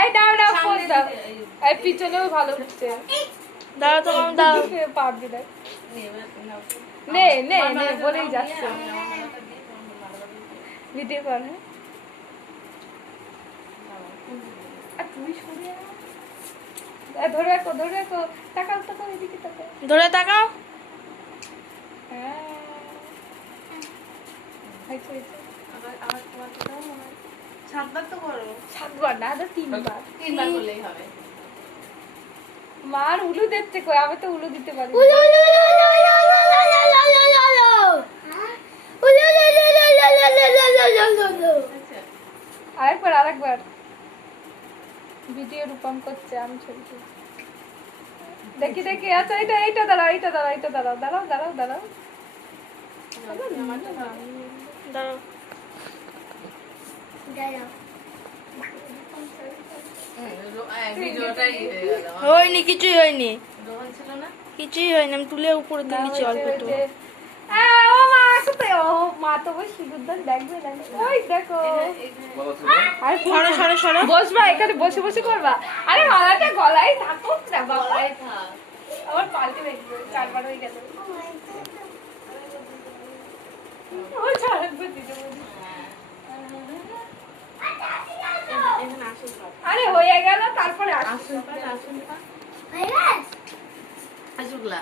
এই দাও দাও পোজ দাও। এই পিছনেও ভালো উঠছে। দাও তো মাম দাও। পাবি দেখ। নে নে নে বলেই যাচ্ছে। ভিডিও কর হ্যাঁ। আর তুই সরে আয়। ধরে রাখো ধরে রাখো। তাকাও তাকাও এদিকে তাকাও। ধরে তাকাও। হ্যাঁ। হয়েছে হয়েছে। আবার তোমার তো দাও মনে হয়। 7 বার তো করো। 7 বার না আদা 3 বার। 3 বার করলেই হবে। মার উলু দেখতে কই আমি তো উলু দিতে পারি। আরেকবার আরেকবার। ভিডিও রূপম করছে আমি ছবি তুলছি। দেখি দেখি আচ্ছা এইটা দাঁড়াও এইটা দাঁড়াও এইটা দাঁড়াও দাঁড়াও দাঁড়াও দাঁড়াও। দাও। ভিডিওটাই হয়ে গেল। হয়নি কিছুই হয়নি। রোহন ছিল না? কিছুই হয়নি আমি তুলে উপরে দিয়ে নিচ্ছি অল্প একটু। ও মা কোথায় ও মা তো ওই সিঁদুরদান দেখবে না ওই দেখো আরে সরো সরো সরো। বসবা এখানে বসে বসে করবা আরে মালাটা গলায় থাকুক না বাবা গলায় থাক। আবার পাল্টে দেখবে 4 বার হয়ে গেল ও ছাড়বে দিতে বলি এখানে আসুন সব। আরে হয়ে গেল তারপরে আসুন আসুন পা আসুন পা। আসুকলা।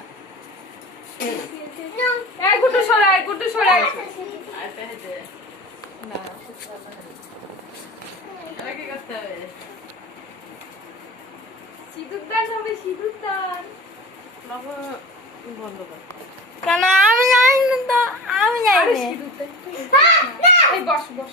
এই গুটু সরাই আর পেহে না সুতরাং এটা কি করতে হবে? সিঁদুরদান হবে সিঁদুরদান বাবা বন্ধ কর। কেন আমি জানি না তো আমি জানি আরে না। সিঁদুরদান এই বস বস